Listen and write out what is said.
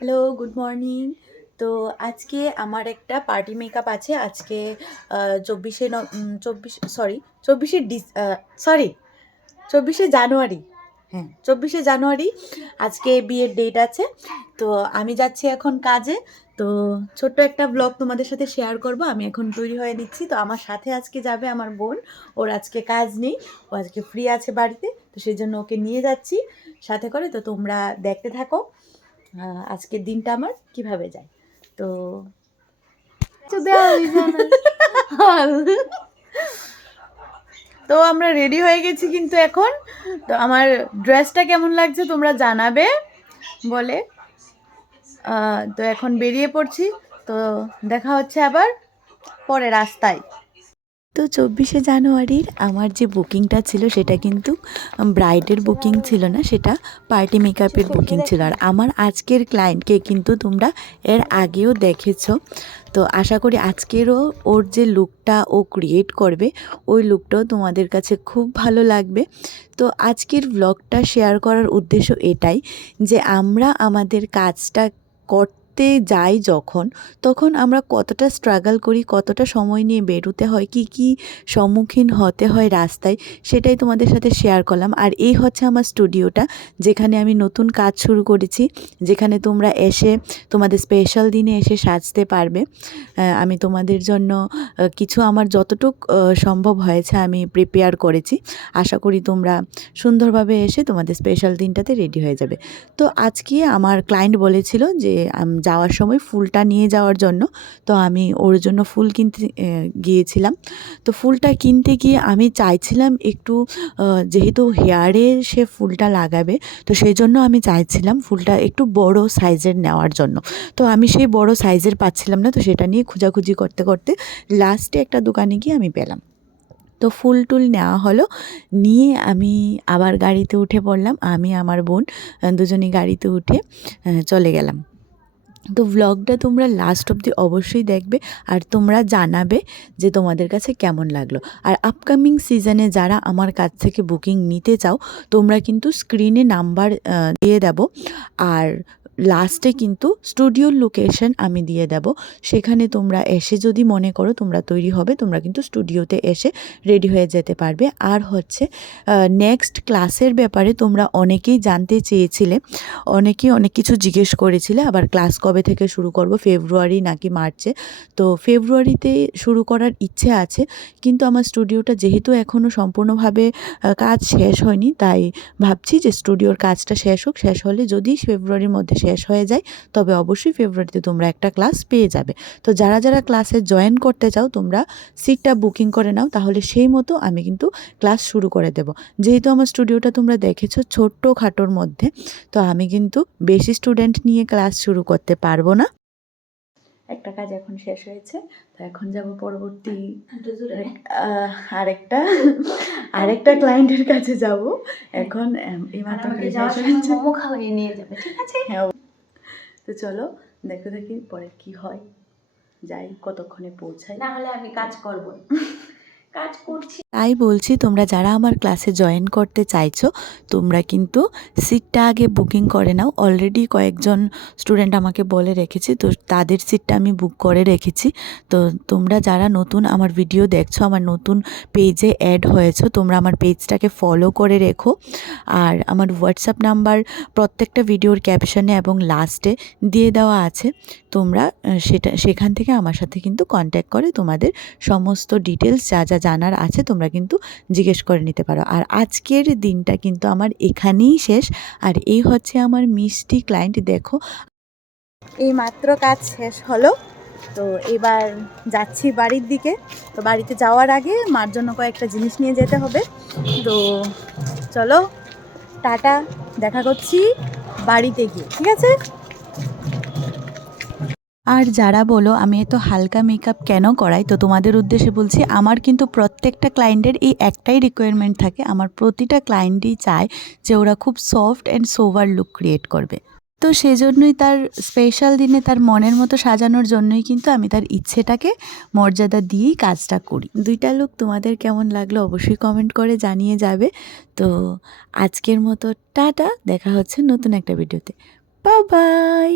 Hello, good morning. তো আজকে আমার একটা পার্টি মেকআপ আছে। আজকে 24শে 24শে জানুয়ারি। হ্যাঁ, 24শে জানুয়ারি আজকে বিয়ের ডেট আছে। তো আমি যাচ্ছি এখন কাজে। তো ছোট্ট একটা ব্লগ তোমাদের সাথে শেয়ার করব। আমি এখন তৈরি হয়ে নিচ্ছি। তো আমার সাথে আজকে যাবে আমার বোন। ওর আজকে কাজ নেই, ও আজকে ফ্রি আছে বাড়িতে। তো সেই জন্য ওকে নিয়ে যাচ্ছি সাথে করে। তো তোমরা দেখতে থাকো আজকের দিনটা আমার কিভাবে যায়। তো তো আমরা রেডি হয়ে গেছি কিন্তু এখন। তো আমার ড্রেসটা কেমন লাগছে তোমরা জানাবে বলে। তো এখন বেরিয়ে পড়ছি। তো দেখা হচ্ছে আবার পরে রাস্তায়। তো 24শে জানুয়ারির আমার যে বুকিংটা ছিল সেটা কিন্তু ব্রাইডের বুকিং ছিল না, সেটা পার্টি মেকআপের বুকিং ছিল। আর আমার আজকের ক্লায়েন্টকে কিন্তু তোমরা এর আগেও দেখেছো। তো আশা করি আজকেরও ওর যে লুকটা ও ক্রিয়েট করবে ওই লুকটাও তোমাদের কাছে খুব ভালো লাগবে। তো আজকের ব্লগটা শেয়ার করার উদ্দেশ্য এটাই যে আমরা আমাদের কাজটা করতে যাই যখন, তখন আমরা কতটা স্ট্রাগল করি, কতটা সময় নিয়ে বেরোতে হয়, কি সম্মুখীন হতে হয় রাস্তায়, সেটাই তোমাদের সাথে শেয়ার করলাম। আর এই হচ্ছে আমার স্টুডিওটা, যেখানে আমি নতুন কাজ শুরু করেছি, যেখানে তোমরা এসে তোমাদের স্পেশাল দিনে এসে সাজতে পারবে। আমি তোমাদের জন্য কিছু আমার যতটুক সম্ভব হয়েছে আমি প্রিপেয়ার করেছি। আশা করি তোমরা সুন্দরভাবে এসে তোমাদের স্পেশাল দিনটাতে রেডি হয়ে যাবে। তো আজকে আমার ক্লায়েন্ট বলেছিল যে যাওয়ার সময় ফুলটা নিয়ে যাওয়ার জন্য। তো আমি ওর জন্য ফুল কিনতে গিয়েছিলাম। তো ফুলটা কিনতে গিয়ে আমি চাইছিলাম একটু, যেহেতু হেয়ারে সে ফুলটা লাগাবে, তো সেই জন্য আমি চাইছিলাম ফুলটা একটু বড় সাইজের নেওয়ার জন্য। তো আমি সেই বড় সাইজের পাচ্ছিলাম না, তো সেটা নিয়ে খোঁজাখুঁজি করতে করতে লাস্টে একটা দোকানে গিয়ে আমি পেলাম। তো ফুল টুল নেওয়া হলো, নিয়ে আমি আবার গাড়িতে উঠে পড়লাম। আমি আমার বোন দুজনেই গাড়িতে উঠে চলে গেলাম। তো ভ্লগটা তোমরা লাস্ট অবধি অবশ্যই দেখবে আর তোমরা জানাবে যে তোমাদের কাছে কেমন লাগলো। আর আপকামিং সিজনে যারা আমার কাছ থেকে বুকিং নিতে চাও, তোমরা কিন্তু স্ক্রিনে নাম্বার দিয়ে দেব। আর লাস্টে কিন্তু স্টুডিওর লোকেশন আমি দিয়ে দেব। সেখানে তোমরা এসে যদি মনে করো তোমরা তৈরি হবে, তোমরা কিন্তু স্টুডিওতে এসে রেডি হয়ে যেতে পারবে। আর হচ্ছে নেক্সট ক্লাসের ব্যাপারে তোমরা অনেকেই জানতে চেয়েছিলে, অনেকেই অনেক কিছু জিজ্ঞেস করেছিলে। আবার ক্লাস কবে থেকে শুরু করব, ফেব্রুয়ারি নাকি মার্চে? তো ফেব্রুয়ারিতে শুরু করার ইচ্ছে আছে, কিন্তু আমার স্টুডিওটা যেহেতু এখনও সম্পূর্ণভাবে কাজ শেষ হয়নি, তাই ভাবছি যে স্টুডিওর কাজটা শেষ হোক। শেষ হলে যদি ফেব্রুয়ারির মধ্যে শেষ হয়ে যায়, তবে অবশ্যই ফেব্রুয়ারিতে তোমরা একটা ক্লাস পেয়ে যাবে। তো যারা যারা ক্লাসে জয়েন করতে চাও তোমরা সিটটা বুকিং করে নাও, তাহলে সেই মতো আমি কিন্তু ক্লাস শুরু করে দেব। যেহেতু আমার স্টুডিওটা তোমরা দেখেছো ছোট্ট খাটোর মধ্যে, তো আমি কিন্তু বেশি স্টুডেন্ট নিয়ে ক্লাস শুরু করতে পারবো না। একটা কাজ এখন শেষ হয়েছে, তো এখন যাব পরবর্তী আরেকটা আরেকটা ক্লায়েন্টের কাছে যাব। এখন এইমাত্র মোমো খাওয়াই নিয়ে যাবে, ঠিক আছে? হ্যাঁ। তো চলো দেখতে দেখি পরে কি হয়, যাই কতক্ষণে পৌঁছাই, না হলে আমি কাজ করব। কাজ করছি তাই বলছি, তোমরা যারা আমার ক্লাসে জয়েন করতে চাইছো তোমরা কিন্তু সিটটা আগে বুকিং করে নাও। অলরেডি কয়েকজন স্টুডেন্ট আমাকে বলে রেখেছি, তো তাদের সিটটা আমি বুক করে রেখেছি। তো তোমরা যারা নতুন আমার ভিডিও দেখছো, আমার নতুন পেজে অ্যাড হয়েছো, তোমরা আমার পেজটাকে ফলো করে রেখো। আর আমার হোয়াটসঅ্যাপ নাম্বার প্রত্যেকটা ভিডিওর ক্যাপশনে এবং লাস্টে দিয়ে দেওয়া আছে। তোমরা সেখান থেকে আমার সাথে কিন্তু কন্ট্যাক্ট করে তোমাদের সমস্ত ডিটেলস যা যা জানার আছে তোমরা কিন্তু জিজ্ঞেস করে নিতে পারো। আর আজকের দিনটা কিন্তু আমার এখানেই শেষ। আর এই হচ্ছে আমার মিষ্টি ক্লায়েন্ট। দেখো এই মাত্র কাজ শেষ হলো, তো এবার যাচ্ছি বাড়ির দিকে। তো বাড়িতে যাওয়ার আগে মার জন্য কয়েকটা জিনিস নিয়ে যেতে হবে। তো চলো টাটা, দেখা করছি বাড়িতে গিয়ে, ঠিক আছে? আর যারা বলো আমি এত হালকা মেকআপ কেন করাই, তো তোমাদের উদ্দেশ্যে বলছি, আমার কিন্তু প্রত্যেকটা ক্লায়েন্টের এই একটাই রিকোয়ারমেন্ট থাকে। আমার প্রতিটা ক্লায়েন্টই চায় যে ওরা খুব soft and sober look create করবে। তো সেজন্যই তার স্পেশাল দিনে তার মনের মতো সাজানোর জন্যই কিন্তু আমি তার ইচ্ছেটাকে মর্যাদা দিয়েই কাজটা করি। দুইটা লুক তোমাদের কেমন লাগলো অবশ্যই কমেন্ট করে জানিয়ে যাবে। তো আজকের মতো টাটা, দেখা হচ্ছে নতুন একটা ভিডিওতে। Bye bye.